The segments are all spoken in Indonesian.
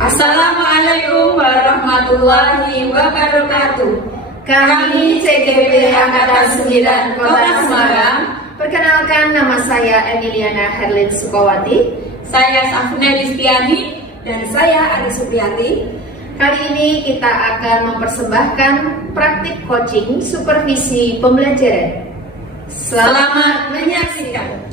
Assalamualaikum warahmatullahi wabarakatuh. Kami CGP Angkatan 9 Kota Semarang. Perkenalkan, nama saya Emiliana Herlin Sukawati. Saya Safina Listiani. Dan saya Ari Supriyati. Kali ini kita akan mempersembahkan praktik coaching supervisi pembelajaran. Selamat menyaksikan.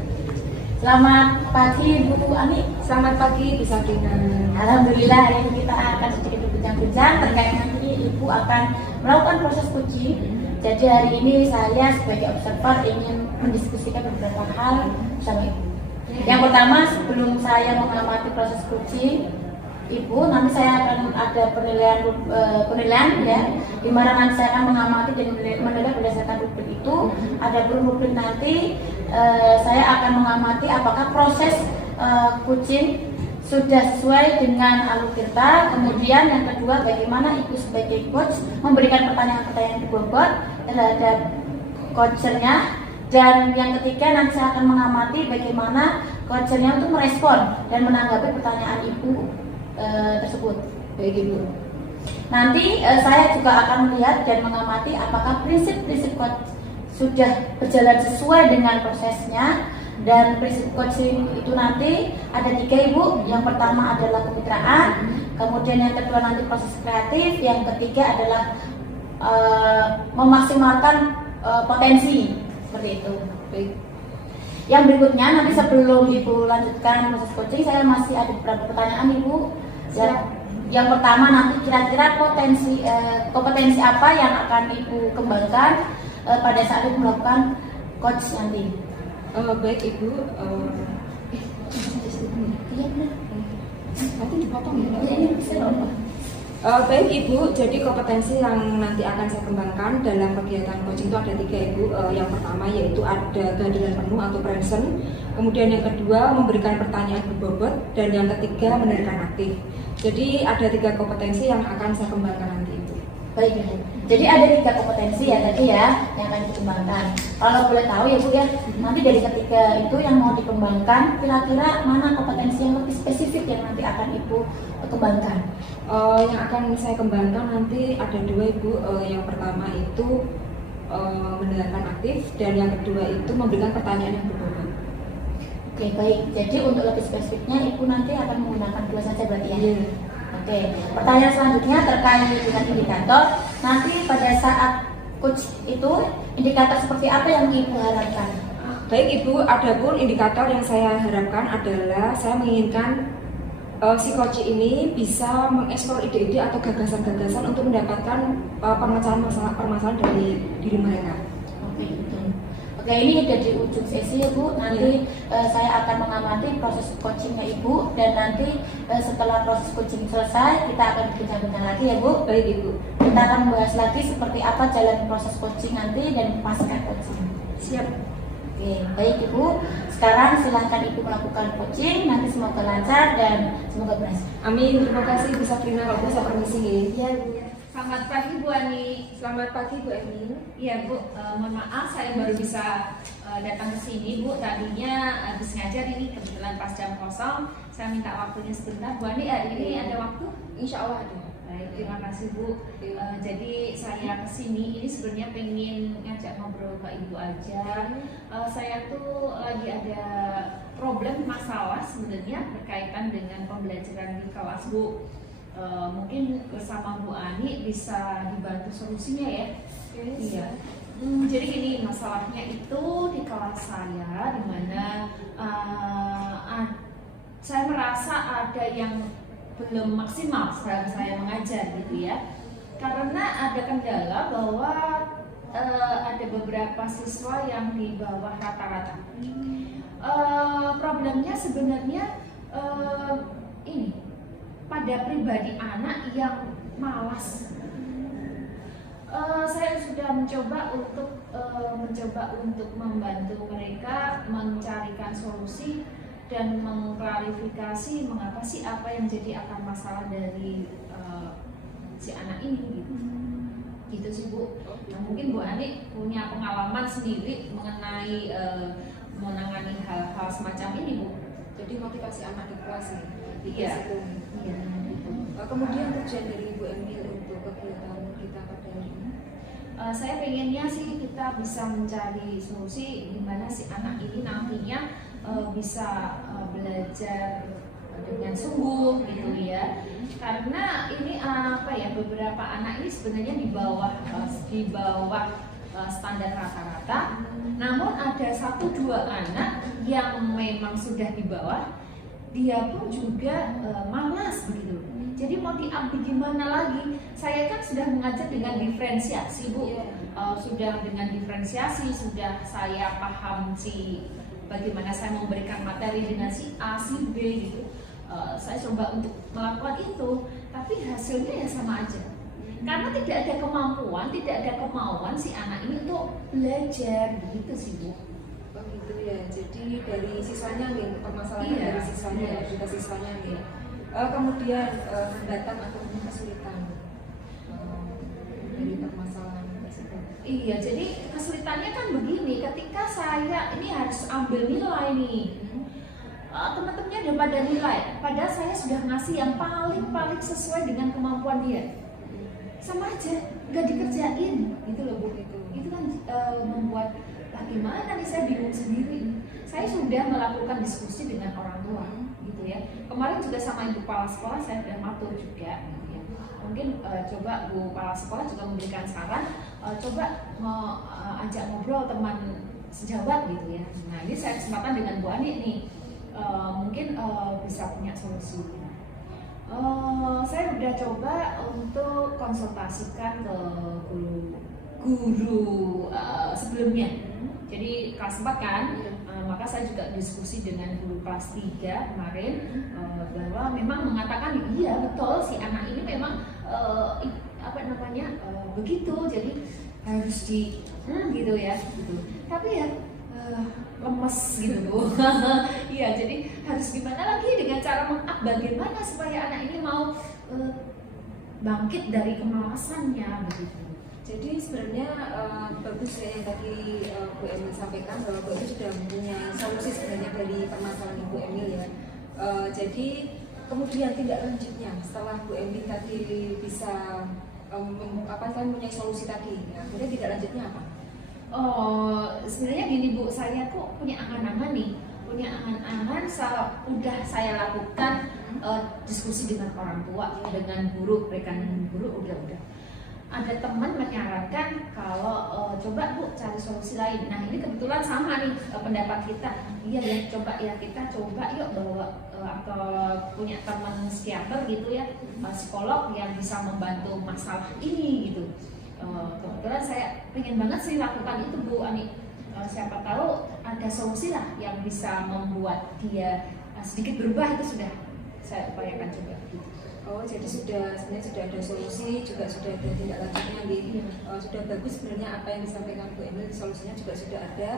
Selamat pagi Bu Ani. Selamat pagi Bu Sabrina. Alhamdulillah hari ini kita akan sedikit berbincang-bincang terkait nanti Ibu akan melakukan proses coaching. Jadi hari ini saya sebagai observer ingin mendiskusikan beberapa hal bersama Ibu. Yang pertama, sebelum saya mengamati proses coaching Ibu, nanti saya akan ada penilaian ya, di mana nanti saya akan mengamati dan menilai berdasarkan rubrik itu. Ada rubrik nanti saya akan mengamati apakah proses coaching sudah sesuai dengan alur tirta. Kemudian yang kedua, bagaimana Ibu sebagai coach memberikan pertanyaan-pertanyaan berbobot terhadap coachernya. Dan yang ketiga, nanti saya akan mengamati bagaimana coachernya untuk merespon dan menanggapi pertanyaan Ibu tersebut. Baik Ibu. Nanti saya juga akan melihat dan mengamati apakah prinsip-prinsip coach sudah berjalan sesuai dengan prosesnya. Dan prinsip coaching itu nanti ada 3 Ibu. Yang pertama adalah kemitraan, kemudian yang kedua nanti proses kreatif, yang ketiga adalah memaksimalkan potensi, seperti itu. Baik. Yang berikutnya nanti sebelum Ibu lanjutkan proses coaching, saya masih ada beberapa pertanyaan Ibu. Yang pertama, nanti kira-kira kompetensi apa yang akan Ibu kembangkan pada saat Ibu melakukan coach nanti? Baik Ibu. Nanti dipotong ya. Baik Ibu, jadi kompetensi yang nanti akan saya kembangkan dalam kegiatan coaching itu ada 3 Ibu. Yang pertama yaitu ada kehadiran penuh atau present. Kemudian yang kedua memberikan pertanyaan berbobot, dan yang ketiga mendengarkan aktif. Jadi ada 3 kompetensi yang akan saya kembangkan nanti Ibu. Baik Ibu. Jadi ada 3 kompetensi ya tadi ya yang akan dikembangkan. Kalau boleh tahu ya Bu ya, nanti dari ketiga itu yang mau dikembangkan, kira-kira mana kompetensi yang lebih spesifik yang nanti akan Ibu kembangkan? Yang akan saya kembangkan nanti ada 2 Ibu. Yang pertama itu mendengarkan aktif, dan yang kedua itu memberikan pertanyaan yang berbobot. Oke, baik. Jadi untuk lebih spesifiknya Ibu nanti akan menggunakan 2 saja berarti ya? Iya. Oke. Pertanyaan selanjutnya terkait dengan indikator. Nanti pada saat coach itu indikator seperti apa yang Ibu harapkan? Baik Ibu, adapun indikator yang saya harapkan adalah saya menginginkan si coach ini bisa mengeksplor ide-ide atau gagasan-gagasan untuk mendapatkan pemecahan permasalahan dari diri mereka. Oke, betul. Oke, ini udah di ujung sesi ya Bu. Nanti saya akan mengamati proses coachingnya Ibu, dan nanti setelah proses coaching selesai kita akan bincang-bincang lagi ya Bu. Baik Ibu. Kita akan membahas lagi seperti apa jalan proses coaching nanti dan pasca coaching. Siap. Oke, baik Ibu. Sekarang silahkan Ibu melakukan coaching. Nanti semoga lancar dan semoga berhasil. Amin. Terima kasih Bu Sabrina. Kalau bisa permisi. Iya Bu. Selamat pagi Bu Ani. Selamat pagi Bu Emin. Iya Bu, mohon maaf saya baru bisa datang ke sini Bu. Tadinya habis ngajar ini kebetulan pas jam kosong. Saya minta waktunya sebentar. Bu Ani, hari ini ada waktu? Insya Allah ada. Baik, terima kasih Bu. Jadi saya kesini ini sebenarnya pengen ngajak ngobrol ke Ibu aja. Saya tuh lagi ada problem masalah sebenarnya berkaitan dengan pembelajaran di kelas Bu. Mungkin bersama Bu Ani bisa dibantu solusinya ya. Iya. Jadi gini, masalahnya itu di kelas saya, di mana saya merasa ada yang belum maksimal saat saya mengajar gitu ya. Karena ada kendala bahwa ada beberapa siswa yang di bawah rata-rata. Problemnya sebenarnya ini pada pribadi anak yang malas. Saya sudah mencoba untuk membantu mereka mencarikan solusi dan mengklarifikasi mengapa sih apa yang jadi akar masalah dari si anak ini gitu sih Bu. Nah, mungkin Bu Ani punya pengalaman sendiri mengenai menangani hal-hal semacam ini Bu. Jadi motivasi anak di kelas ya. Iya. Iya. Kemudian tujuan dari Bu Emil untuk kegiatan kita pada hari ini? Saya pengennya sih kita bisa mencari solusi di mana si anak ini nantinya bisa belajar dengan sungguh gitu ya. Karena ini beberapa anak ini sebenarnya di bawah standar rata-rata. Namun ada 1-2 anak yang memang sudah di bawah, dia pun juga malas begitu. Jadi mau diambil gimana lagi? Saya kan sudah mengajar dengan diferensiasi, Bu. Sudah dengan diferensiasi, sudah saya paham bagaimana saya memberikan materi dengan si A, si B gitu. Saya coba untuk melakukan itu, tapi hasilnya ya sama aja. Karena tidak ada kemampuan, tidak ada kemauan si anak ini untuk belajar, begitu sih, Bu. Begitu ya. Jadi dari siswanya nih, permasalahan dari siswanya, juga siswanya nih. Kemudian hambatan atau kesulitan dari permasalahan tersebut. Iya, jadi kesulitannya kan begini, ketika saya ini harus ambil nilai nih, teman-temannya udah pada nilai, padahal saya sudah ngasih yang paling sesuai dengan kemampuan dia, sama aja, nggak dikerjain, gitu loh Bu. Itu kan membuat gimana nih, saya bingung sendiri. Saya sudah melakukan diskusi dengan orang tua, gitu ya. Kemarin juga sama ibu kepala sekolah saya sudah matur juga, gitu ya. Mungkin coba Bu kepala sekolah juga memberikan saran, coba ajak ngobrol teman sejawat gitu ya. Nah ini saya kesempatan dengan Bu Ani nih, mungkin bisa punya solusi. Saya udah coba untuk konsultasikan ke guru sebelumnya. Jadi kelas 4 kan, maka saya juga diskusi dengan guru kelas 3 kemarin, bahwa memang mengatakan iya betul si anak ini memang begitu, jadi harus gitu ya gitu. Tapi ya lemes gitu Bu. Iya, jadi harus gimana lagi dengan cara bagaimana supaya anak ini mau bangkit dari kemalasannya begitu. Jadi sebenarnya bagus ya yang tadi Bu Emil sampaikan, bahwa Bu Emil sudah mempunyai solusi sebenarnya dari permasalahan Ibu Emil ya. Jadi kemudian tindak lanjutnya setelah Bu Emil tadi bisa mempunyai solusi tadi, ya, kemudian tindak lanjutnya apa? Sebenarnya gini Bu, saya kok punya angan-angan nih, udah saya lakukan diskusi dengan orang tua, dengan guru, rekan guru, udah. Ada teman menyarankan kalau coba Bu cari solusi lain. Nah ini kebetulan sama nih pendapat kita. Iya ya, kita coba yuk bawa atau punya teman psikiater gitu ya, psikolog yang bisa membantu masalah ini gitu. Kebetulan saya pengen banget sih lakukan itu Bu Ani. Siapa tahu ada solusi lah yang bisa membuat dia sedikit berubah, itu sudah saya upayakan coba gitu. Jadi sebenarnya sudah ada solusi, juga sudah ada tindak lanjutnya gitu. Sudah bagus sebenarnya apa yang disampaikan Bu Emil, solusinya juga sudah ada.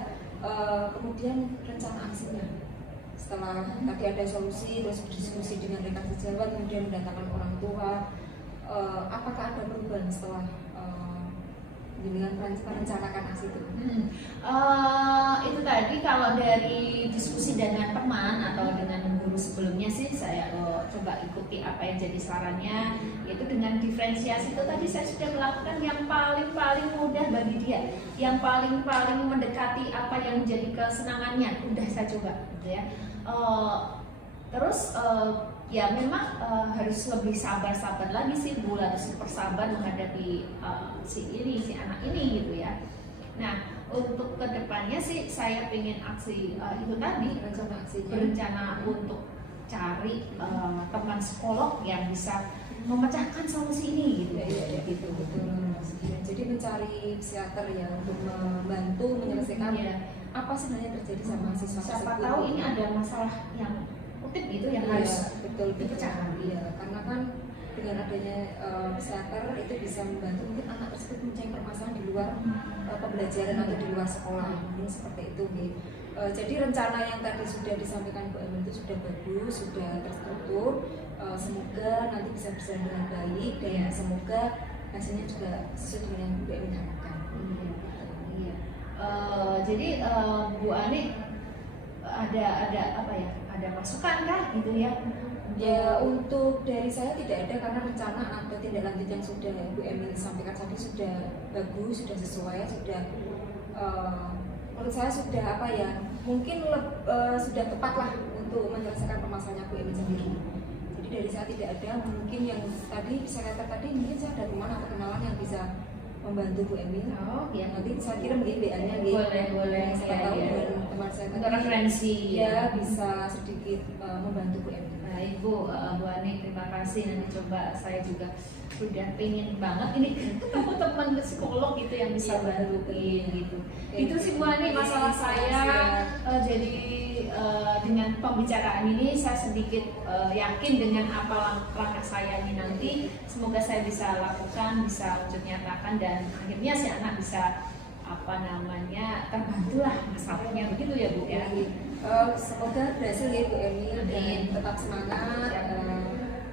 Kemudian rencana aksinya setelah tadi ada solusi, terus berdiskusi dengan rekan sejawat, kemudian mendatangkan orang tua, apakah ada perubahan setelah dengan merencanakan aksi itu? Itu tadi kalau dari diskusi dengan teman atau dengan guru sebelumnya sih saya coba ikuti apa yang jadi sarannya, yaitu dengan diferensiasi itu tadi saya sudah melakukan yang paling mudah bagi dia, yang paling mendekati apa yang menjadi kesenangannya, udah saya coba gitu ya. Terus ya memang harus lebih sabar lagi sih Bu, harus super sabar menghadapi si anak ini gitu ya. Nah untuk kedepannya sih saya pengen aksi itu tadi, berencana untuk cari teman psikolog yang bisa memecahkan solusi ini gitu. Gitu. Jadi mencari psikiater yang untuk membantu menyelesaikan apa sebenarnya terjadi sama siswa tersebut. Siapa tahu ini ada masalah yang kutip gitu yang harus dipecahkan. Iya, karena kan dengan adanya psikiater itu bisa membantu mungkin anak tersebut mencari permasalahan di luar pembelajaran atau di luar sekolah, mungkin seperti itu. Jadi rencana yang tadi sudah disampaikan Bu Emil itu sudah bagus, sudah terstruktur. Semoga nanti bisa berjalan dengan baik dan semoga hasilnya juga sesuai dengan yang Bu Emil harapkan. Iya. Jadi Bu Ani ada apa ya? Ada masukan kah gitu ya Ya, untuk dari saya tidak ada, karena rencana atau tindak lanjut yang sudah Bu Emil sampaikan tadi sudah bagus, sudah sesuai, sudah menurut saya sudah apa ya, mungkin sudah tepat lah untuk menyelesaikan permasalahan Bu Emil sendiri. Jadi dari saya tidak ada, mungkin yang tadi saya katakan tadi, mungkin saya ada teman atau kenalan yang bisa membantu Bu Emil. Oh, ya. Nanti saya kirim BA-nya gitu. Boleh. Saya tahu Ya. dan teman saya Untuk referensi. ya bisa sedikit membantu Bu Emil. Baik Bu Ani, terima kasih. Nanti coba saya juga sudah pengen banget ini ketemu teman psikolog gitu yang bisa bantuin gitu. Itu sih Bu Ani masalah saya. Jadi dengan pembicaraan ini saya sedikit yakin dengan apa langkah saya ini nanti. Semoga saya bisa lakukan, bisa wujud nyatakan, dan akhirnya si anak bisa terbantulah masalahnya, begitu ya Bu ya. Semoga berhasil ya Bu Emil, dan Amin. tetap semangat,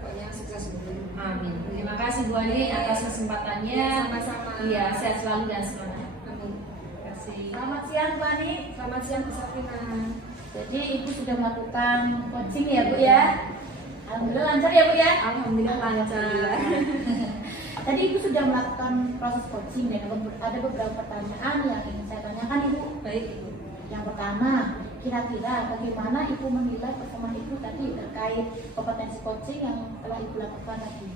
pokoknya sukses dulu. Amin. Terima kasih Bu Ani atas kesempatannya. Sama-sama. Iya, sehat selalu dan semangat. Amin. Terima kasih. Selamat siang Bu Ani. Selamat siang Bu Sabrina. Jadi Ibu sudah melakukan coaching ya Bu ya. Alhamdulillah lancar ya Bu ya. Alhamdulillah lancar. Tadi Ibu sudah melakukan proses coaching dan ada beberapa pertanyaan yang ingin saya tanyakan Ibu. Baik Ibu. Yang pertama, kira-kira bagaimana Ibu menilai performa Ibu tadi terkait kompetensi coaching yang telah Ibu lakukan tadi?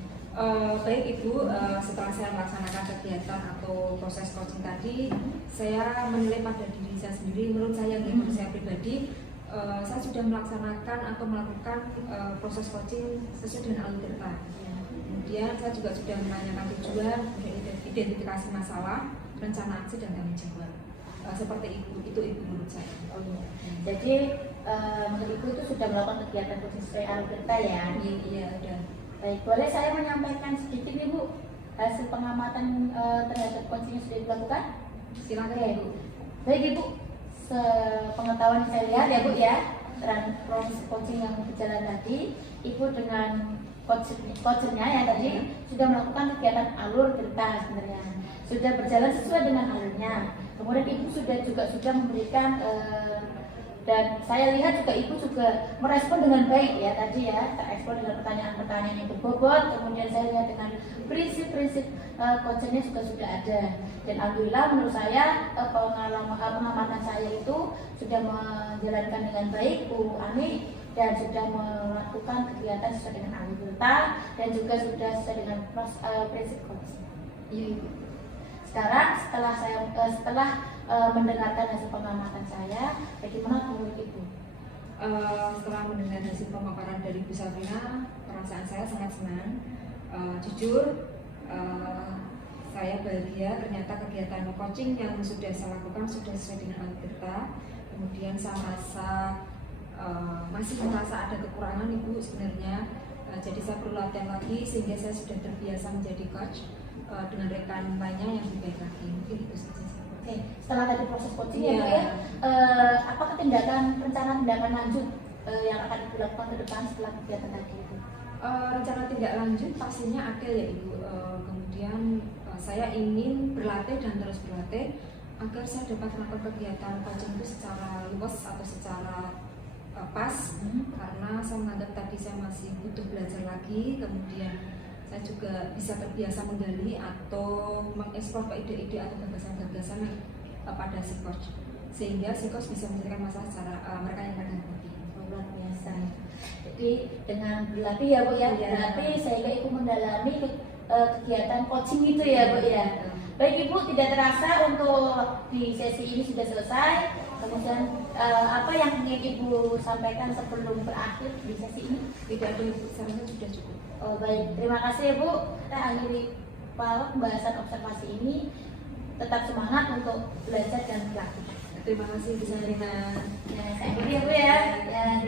Baik Ibu, setelah saya melaksanakan kegiatan atau proses coaching tadi, saya menilai pada diri saya sendiri, menurut saya menurut saya pribadi, saya sudah melaksanakan atau melakukan proses coaching sesuai dengan alur cerita. Kemudian saya juga sudah menanyakan tujuan, identifikasi masalah, rencana aksi, dan tanggung jawab. Seperti itu Ibu menurut saya. Oh iya. Jadi menurut Ibu itu sudah melakukan kegiatan coaching sesuai alur cerita ya? Iya, ada. Baik, boleh saya menyampaikan sedikit Ibu hasil pengamatan terhadap coaching yang sudah dilakukan? Silakan Oke. Ibu. Baik Ibu, sepengetahuan yang saya lihat ya Bu ya, proses coaching yang berjalan tadi, Ibu dengan coachnya yang tadi sudah melakukan kegiatan alur cerita sebenarnya, sudah berjalan sesuai dengan alurnya. Kemudian Ibu juga sudah memberikan dan saya lihat juga Ibu juga merespon dengan baik ya tadi ya, terekspor dengan pertanyaan-pertanyaan yang berbobot. Kemudian saya lihat dengan prinsip-prinsip coachingnya juga sudah ada, dan alhamdulillah menurut saya pengamatan saya itu sudah menjalankan dengan baik Bu Ani, dan sudah melakukan kegiatan sesuai dengan alur cerita dan juga sudah sesuai dengan prinsip coaching. Iya Ibu. Sekarang setelah mendengarkan hasil pengamatan saya, bagaimana menurut Ibu? Setelah mendengar hasil pemaparan dari Bu Sabrina, perasaan saya sangat senang. Jujur, saya bahagia ternyata kegiatan coaching yang sudah saya lakukan sudah sesuai dengan alur cerita. Kemudian saya masih merasa ada kekurangan Ibu sebenarnya. Jadi saya perlu latihan lagi sehingga saya sudah terbiasa menjadi coach dengan rekan lainnya yang lebih baik lagi. Mungkin itu saja. Oke, setelah tadi proses coaching Iya. ya Bu ya, apakah rencana tindakan lanjut yang akan dilakukan ke depan setelah kegiatan tadi itu? Rencana tindak lanjut pastinya ada ya Ibu. Kemudian saya ingin berlatih dan terus berlatih agar saya dapat melakukan kegiatan coaching itu secara luas atau secara pas, karena saya menganggap tadi saya masih butuh belajar lagi. Kemudian saya juga bisa terbiasa menggali atau mengeksplor ide-ide atau gagasan-gagasan pada si coach, sehingga si coach bisa menyelesaikan masalah secara mereka yang pada hadapi. Luar biasa. Jadi dengan berlatih ya Bu ya, Iya. berlatih sehingga Ibu mendalami kegiatan coaching itu ya Bu ya. Baik Ibu, tidak terasa untuk di sesi ini sudah selesai. Kemudian apa yang ingin Ibu sampaikan sebelum berakhir di sesi ini? Tidak ada Ibu, saya rasa sudah cukup. Oh, baik, terima kasih Ibu. Kita akhiri pembahasan observasi ini. Tetap semangat untuk belajar dan berlatih. Terima kasih Bu Sabrina. Ya, saya akhiri ya Bu ya. Ya,